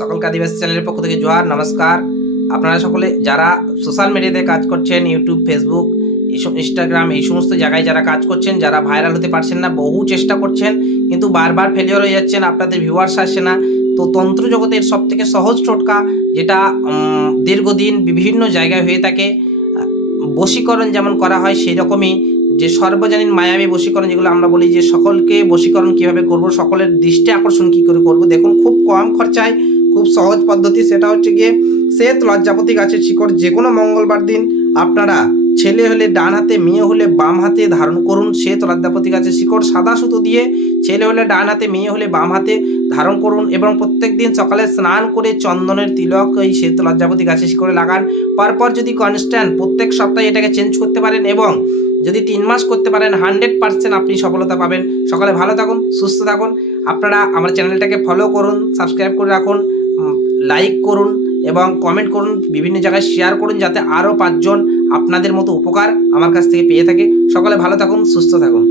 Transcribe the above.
সকলকে আদিবাসী চ্যানেলের পক্ষ থেকে জোহার, নমস্কার। আপনারা সকলে যারা সোশ্যাল মিডিয়াতে কাজ করছেন, ইউটিউব, ফেসবুক, ইনস্টাগ্রাম, এই সমস্ত জায়গায় যারা কাজ করছেন, যারা ভাইরাল হতে পারছেন না, বহু চেষ্টা করছেন কিন্তু বারবার ফেলিওর হয়ে যাচ্ছেন, আপনাদের ভিউয়ার্স আসছে না। তো তন্ত্র জগতের সবথেকে সহজ টোটকা, যেটা দীর্ঘদিন বিভিন্ন জায়গায় হয়ে থাকে, বশীকরণ যেমন করা হয় সেই রকমই যে সর্বজনীন মায়াবী বশীকরণ, যেগুলো আমরা বলি যে সকলকে বশীকরণ কীভাবে করব, সকলের দৃষ্টি আকর্ষণ কী করে করব। দেখুন, খুব কম খরচায় খুব সহজ পদ্ধতি, সেটা হচ্ছে গিয়ে শ্বেত লজ্জাপতি গাছের শিকড় যে কোনো মঙ্গলবার দিন আপনারা ছেলে হলে ডান হাতে, মেয়ে হলে বাম হাতে ধারণ করুন। শ্বেত লজ্জাপতি গাছের শিকড় সাদা সুতো দিয়ে ছেলে হলে ডান হাতে, মেয়ে হলে বাম হাতে ধারণ করুন এবং প্রত্যেক দিন সকালে স্নান করে চন্দনের তিলক এই শ্বেত লজ্জাপতি গাছের শিকড়ে লাগান। পরপর যদি কনস্ট্যান্ট প্রত্যেক সপ্তাহে এটাকে চেঞ্জ করতে পারেন এবং যদি 3 মাস করতে পারেন, 100% আপনি সফলতা পাবেন। সকালে ভালো থাকুন, সুস্থ থাকুন। আপনারা আমার চ্যানেলটাকে ফলো করুন, সাবস্ক্রাইব করে রাখুন, লাইক করুন এবং কমেন্ট করুন, বিভিন্ন জায়গায় শেয়ার করুন, যাতে আরও 5 জন আপনাদের মতো উপকার আমার কাছ থেকে পেয়ে থাকে। সকলে ভালো থাকুন, সুস্থ থাকুন।